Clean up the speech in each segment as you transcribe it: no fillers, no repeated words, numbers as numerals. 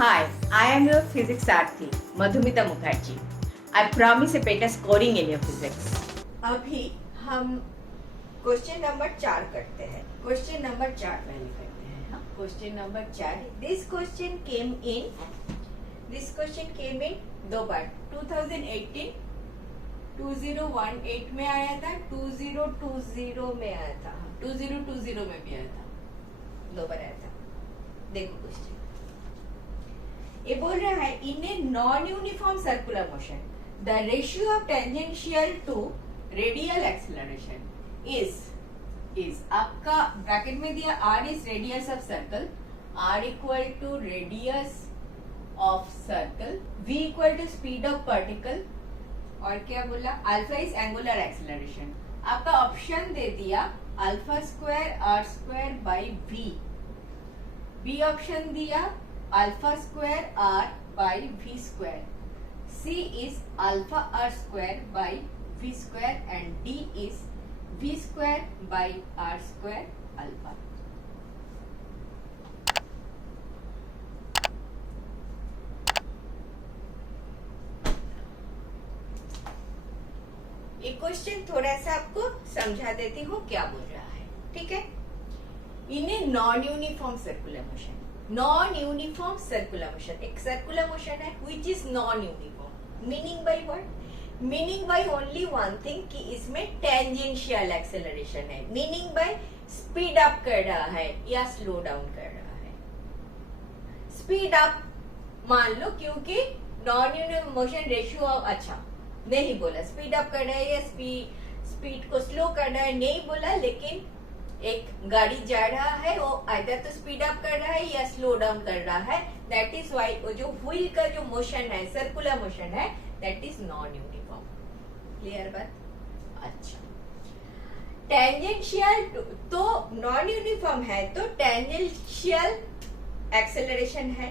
Hi, I am your physics Sarthi, Madhumita Mukherjee. I promise a better scoring in your physics. अभी हम question number 4 करते हैं। Question number 4 पहले करते हैं। हाँ, question number 4। This question came in दो बार 2018 2018 में आया था, 2020 में आया था, 2020 में भी आया था, दो बार आया था। देखो क्वेश्चन ये बोल रहा है, in a non uniform circular motion the ratio of tangential to radial acceleration is आपका ब्रैकेट में दिया r is radius of circle, r equal to radius of circle, v equal to speed of particle, और क्या बोला, alpha is angular acceleration. आपका option दे दिया alpha square r square by v, B option दिया alpha square r by v square, c is alpha r square by v square and d is v square by r square alpha. ये question थोड़ा सा आपको समझा देती हूँ क्या बोल रहा है, ठीक है। In a non uniform circular motion, non uniform circular motion, एक सर्कुलर मोशन है which is non uniform. Meaning by what? Meaning by only one thing कि इसमें टेंजेंशियल एक्सेलरेशन है, मीनिंग बाय स्पीड अप कर रहा है या स्लो डाउन कर रहा है। स्पीड अप मान लो, क्योंकि नॉन यूनिफॉर्म मोशन रेशियो अच्छा नहीं बोला, स्पीड अप कर रहा है या स्पीड को स्लो कर रहा है नहीं बोला, लेकिन एक गाड़ी जा रहा है वो आइदर तो स्पीड अप कर रहा है या स्लो डाउन कर रहा है। दैट इज वाई वो जो व्हील का जो मोशन है, सर्कुलर मोशन है, that is non uniform. Clear बात? अच्छा, टेंजेंशियल तो नॉन यूनिफॉर्म है तो टेंजेंशियल एक्सेलरेशन है,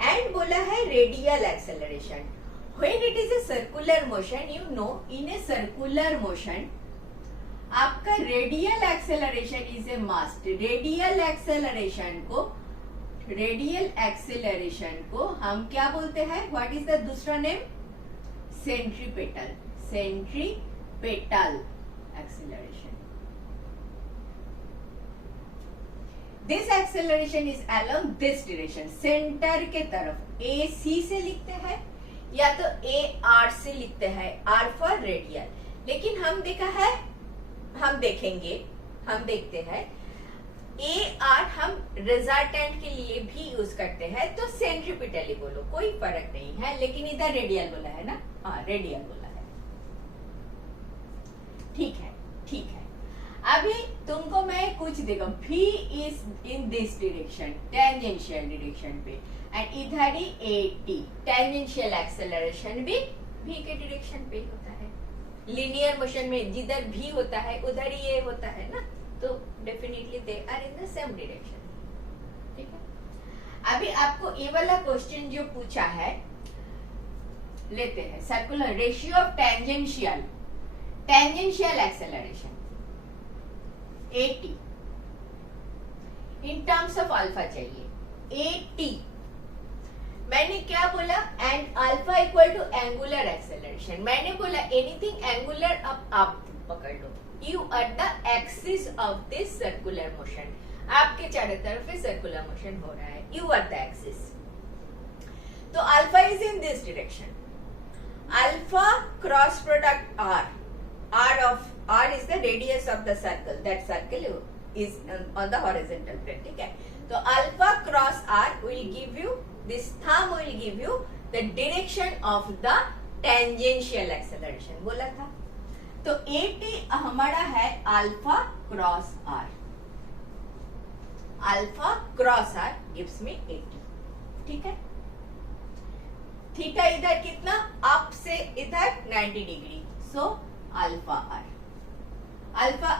एंड बोला है radial acceleration. When it is a circular motion, you know, in a circular motion, आपका radial acceleration is a must. Radial acceleration को हम क्या बोलते हैं? व्हाट इज द दूसरा name? Centripetal acceleration. This acceleration is along this direction, centre के तरफ। ए सी से लिखते हैं या तो ए आर से लिखते हैं, आर फॉर रेडियल। लेकिन हम देखते हैं ए आर हम रिजल्टेंट के लिए भी यूज करते हैं, तो सेंट्रीपिटली बोलो, कोई फर्क नहीं है। लेकिन इधर रेडियल बोला है ना, हाँ रेडियल बोला है, ठीक है। अभी तुमको मैं कुछ देखो, V is in this direction, tangential direction पे, एंड इधर ही AT, टेंजेंशियल एक्सेलरेशन भी V के डायरेक्शन पे होता है। लीनियर मोशन में जिधर V होता है उधर ही ये होता है ना, तो definitely they are in the same direction, ठीक है। अभी आपको ये वाला क्वेश्चन जो पूछा है लेते हैं, circular ratio of tangential acceleration AT in terms of alpha चाहिए। AT मैंने क्या बोला? And alpha equal to angular acceleration. मैंने बोला एनीथिंग एंगुलर, अब आप पकड़ लो, you are the axis of this circular motion. आपके चारों तरफ से सर्कुलर मोशन हो रहा है, यू आर द एक्सिस। तो alpha is in this direction, alpha cross product R is the radius of the circle, that circle is on the horizontal plane, ठीक है। तो alpha cross R will give you, this thumb will give you the direction of the tangential acceleration, बोला था। तो AT हमारा है alpha cross R, alpha cross R gives me AT, ठीक है। थीटा इधर कितना, अप से इधर 90 degree, so alpha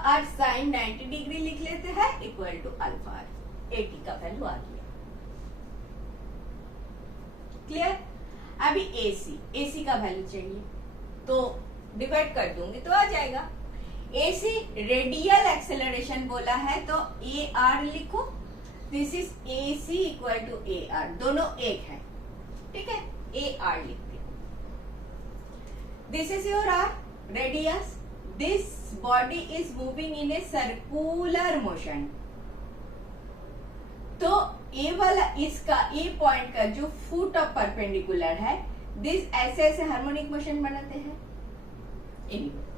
R sine 90 degree लिख लेते हैं, equal to alpha R. AT का वैल्यू आ गया, क्लियर। अभी AC का वैल्यू चाहिए, तो डिवाइड कर दूंगी तो आ जाएगा। AC रेडियल एक्सेलरेशन बोला है तो AR लिखो, this is A C equal to A R, दोनों एक है, ठीक है, ए आर लिखते हैं। This is your R radius, this body is moving in a circular motion. तो ए वाला इसका ए पॉइंट का जो फुट ऑफ परपेंडिकुलर है, दिस ऐसे ऐसे हार्मोनिक मोशन बनाते हैं।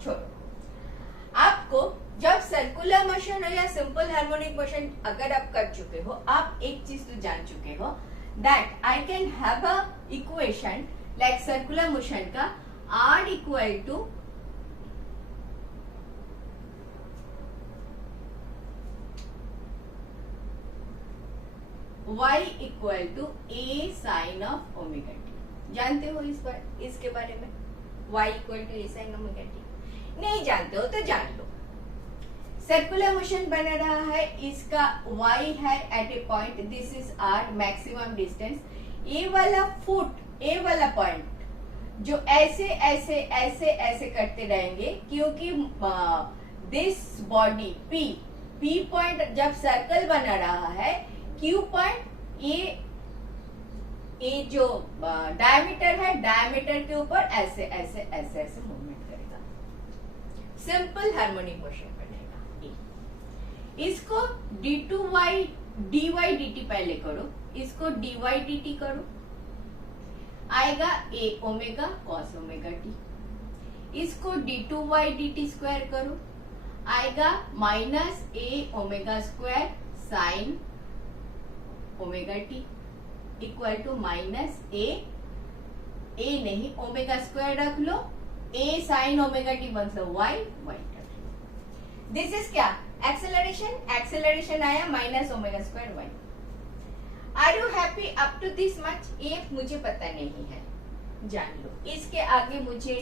छोड़ो, आपको जब सर्कुलर मोशन हो या सिंपल हार्मोनिक मोशन अगर आप कर चुके हो, आप एक चीज तो जान चुके हो, that I can have a equation like circular motion का R equal to y equal to a sine of omega T. जानते हो इसके बारे में, y equal to a sine omega T? नहीं जानते हो तो जान लो। सर्कुलर मोशन बना रहा है, इसका y है at a point, this is r maximum distance. A वाला फुट, ए वाला पॉइंट जो ऐसे ऐसे ऐसे ऐसे करते रहेंगे, क्योंकि दिस बॉडी p पॉइंट जब सर्कल बना रहा है, Q पॉइंट ये जो डायमीटर है, डायमीटर के ऊपर ऐसे ऐसे ऐसे ऐसे मूवमेंट करेगा, सिंपल हार्मोनिक मोशन बनेगा। इसको d2y dy dt पहले करो, इसको dy dt करो, आएगा a omega cos omega t। इसको d2y dt स्क्वायर करो, आएगा minus a omega square sine omega T equal to minus A नहीं ओमेगा स्क्वायर रख लो, ए साइन ओमेगा टी मतलब वाई टर्म। दिस इज क्या? एक्सेलरेशन। एक्सेलरेशन आया minus omega square Y. Are you happy up to this much? ये मुझे पता नहीं है, जान लो। इसके आगे मुझे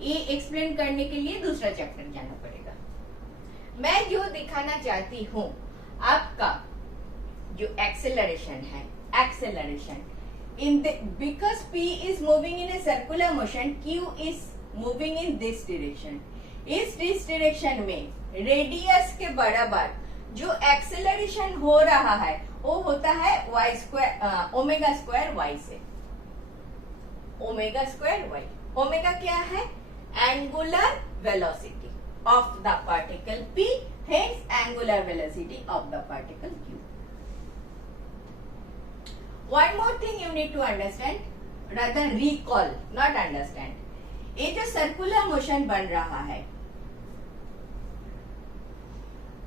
ये एक्सप्लेन करने के लिए दूसरा चैप्टर जाना पड़ेगा। मैं जो दिखाना चाहती हूँ, आपका जो एक्सेलरेशन है, acceleration in because p is moving in a circular motion, q is moving in this direction। इस डायरेक्शन में रेडियस के बराबर जो एक्सेलरेशन हो रहा है वो होता है y square omega square y से। ओमेगा स्क्वायर y, ओमेगा क्या है? Angular velocity of the particle p, hence angular velocity of the particle q। One more thing you need to understand, rather recall, not understand। ये जो circular motion बन रहा है,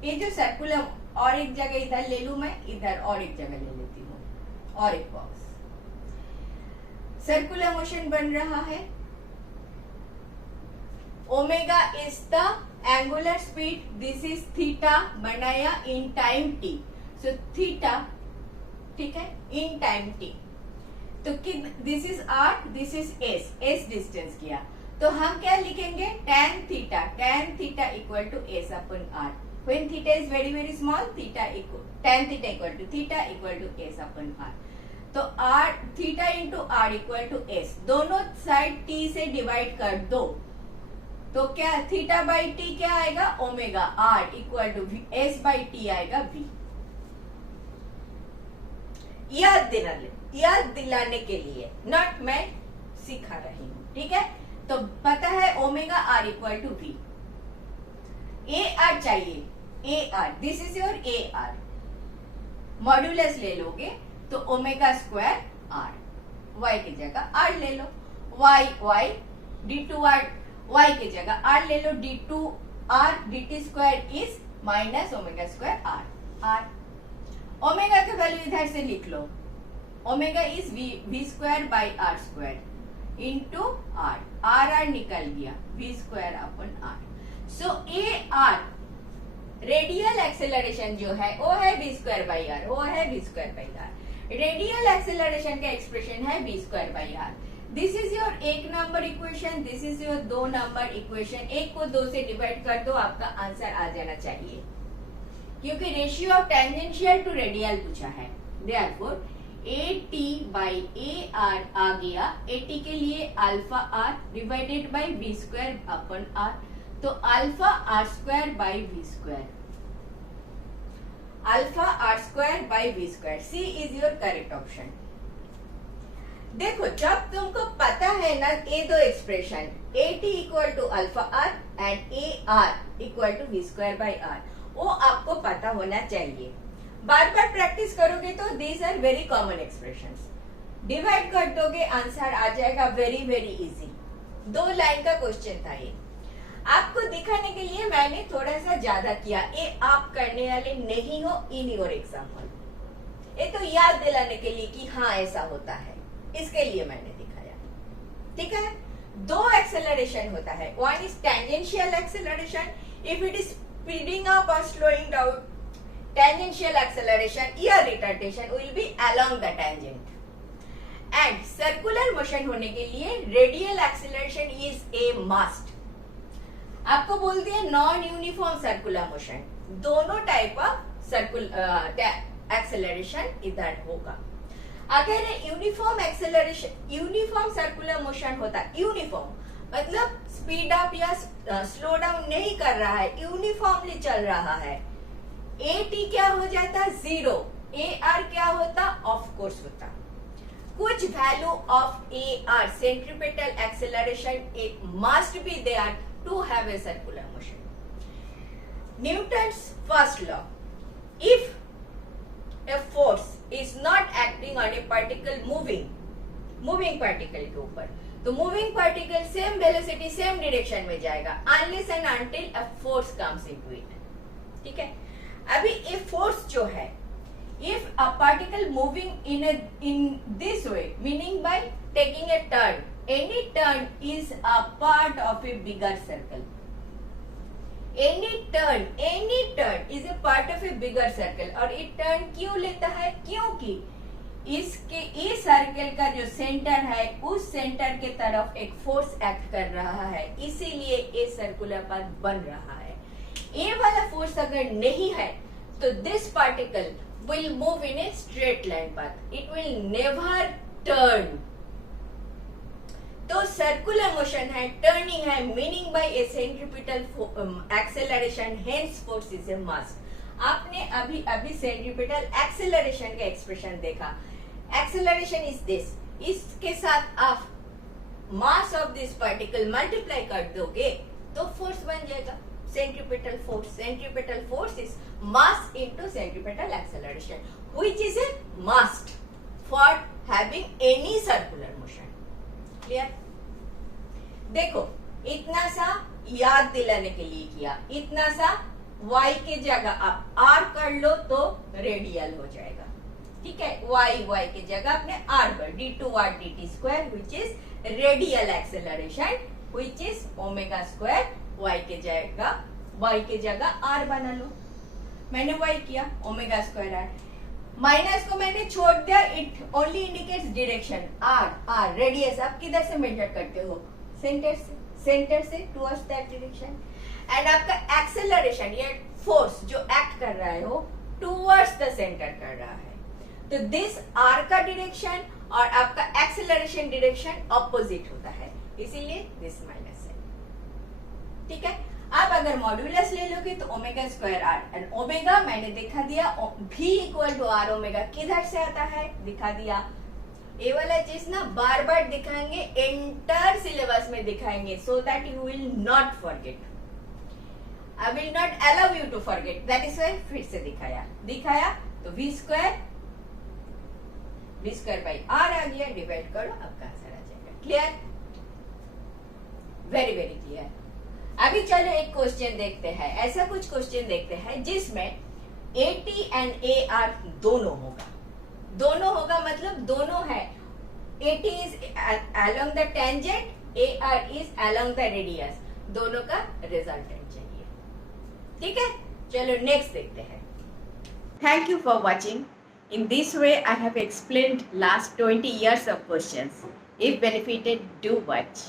ये जो सर्कुलर, और एक जगह इधर ले लू मैं, इधर और एक जगह ले लेती हूँ, और एक बॉक्स। सर्कुलर मोशन बन रहा है, omega is the angular speed, this is theta बनाया in time t, so theta, ठीक है, इन टाइम t। तो this is r, this is s distance किया, तो हम क्या लिखेंगे? tan theta equal to s upon r। When theta is very very small, tan theta equal to theta equal to s upon r। तो r theta into r equal to s, दोनों side t से divide कर दो, तो क्या theta by t क्या आएगा? Omega. r equal to s by t आएगा v। याद दिलाने के लिए, नॉट मैं सिखा रही हूँ, ठीक है। तो पता है omega R equal to V. A R चाहिए, A R, this is your A R. Modulus ले लोगे तो ओमेगा स्क्वायर आर, वाई की जगह आर ले लो, Y D two R, Y की जगह आर ले लो, D two R D T square is minus omega square R. Omega का वैल्यू इधर से लिख लो, omega is V square by R square into R निकल गया, V square upon R. So A R radial acceleration जो है वो है वी स्क्वायर बाई आर, वो है V square by R. Radial acceleration का एक्सप्रेशन है V square by R. This is your एक number equation, this is your दो नंबर इक्वेशन। एक को दो से डिवाइड कर दो, आपका आंसर आ जाना चाहिए, क्योंकि ratio of tangential to radial पूछा है। देयरफॉर AT बाई AR आ गया, AT के लिए alpha R divided by V square upon R, तो alpha R square by V square. Alpha R square by V square. C is your correct option. देखो जब तुमको पता है ना ये दो expression A T equal to alpha R and A R equal to V square by R, वो आपको पता होना चाहिए। बार बार प्रैक्टिस करोगे तो these are very common expressions. Divide कर दोगे आंसर आ जाएगा वेरी वेरी इजी। 2 लाइन का क्वेश्चन था ये। आपको दिखाने के लिए मैंने थोड़ा सा ज्यादा किया, ये आप करने वाले नहीं हो इन योर एग्जाम्पल। ये तो याद दिलाने के लिए कि हाँ ऐसा होता है, इसके लिए मैंने दिखाया। ठीक है, 2 एक्सेलरेशन होता है। One is tangential acceleration, if it is speeding up और स्लोइंग डाउन, टेंजेंशियल एक्सेलरेशन या retardation will be along the tangent. And circular motion होने के लिए radial acceleration is a must. आपको बोलती है नॉन यूनिफॉर्म सर्कुलर मोशन, दोनों type of circular acceleration इधर होगा। अगर uniform acceleration, uniform circular motion होता, यूनिफॉर्म मतलब स्पीड अप या स्लो डाउन नहीं कर रहा है, यूनिफॉर्मली चल रहा है, ए टी क्या हो जाता? 0, ए आर क्या होता? ऑफ कोर्स होता। कुछ value of A R centripetal acceleration it must be there to have a circular motion. Newton's first law, if a force is not acting on a particle moving particle के ऊपर, तो moving particle same velocity same direction में जाएगा unless and until a force comes into it. ठीक है, अभी a force जो है, if a particle moving in this way, meaning by taking a turn, any turn is a part of a bigger circle. Any turn is a part of a bigger circle. और ये turn क्यों लेता है? क्योंकि इसके इस circle का जो सेंटर है उस सेंटर के तरफ एक फोर्स एक्ट कर रहा है, इसीलिए ये सर्कुलर पाथ बन रहा है। ये वाला फोर्स अगर नहीं है तो this particle will move in a straight line path. It will never turn. तो सर्कुलर मोशन है, टर्निंग है, meaning by a centripetal acceleration, hence force is a mass. आपने अभी अभी सेंट्रीपिटल एक्सेलरेशन का एक्सप्रेशन देखा। एक्सेलरेशन इज दिस, इसके साथ आप mass of this particle multiply कर दोगे तो फोर्स बन जाएगा centripetal force. Centripetal force is mass into centripetal acceleration, which is a must for having any circular motion. Clear? देखो इतना सा याद दिलाने के लिए किया, इतना सा y के जगह आप r कर लो तो रेडियल हो जाएगा। ठीक है, y के जगह आपने r कर d2r dt square which is radial acceleration which is omega square, y के जगह r बना लो। मैंने y किया ओमेगा स्क्वायर r, माइनस को मैंने छोड़ दिया, it only indicates direction. r radius आप किधर से मेजर करते हो? सेंटर से टुवर्ड्स दैट डायरेक्शन। एंड आपका एक्सेलरेशन ये फोर्स जो एक्ट कर रहा है वो टुवर्ड्स द सेंटर कर रहा है, तो दिस r का डायरेक्शन और आपका एक्सेलरेशन डायरेक्शन ऑपोजिट होता है, इसीलिए दिस माइनस है। ठीक है, अब अगर मॉड्यूलस ले लोगे तो omega square R, and omega मैंने दिखा दिया v equal to R omega किधर से आता है दिखा दिया। ये वाला चीज ना बार बार दिखाएंगे, एंटर सिलेबस में दिखाएंगे, so that you will not forget. I will not allow you to forget, that is why फिर से दिखाया तो v स्क्वायर बाई आर आ गया, डिवाइड करो आपका आंसर आ जाएगा। क्लियर? Very very clear. अभी चलो एक क्वेश्चन देखते हैं, ऐसा कुछ क्वेश्चन देखते हैं जिसमें A T and A R दोनों होगा मतलब दोनों है। A T is along the tangent, A R is along the radius, दोनों का रिजल्टेंट चाहिए। ठीक है, चलो नेक्स्ट देखते हैं। Thank you for watching. In this way, I have explained last 20 years of questions. If benefited, do watch.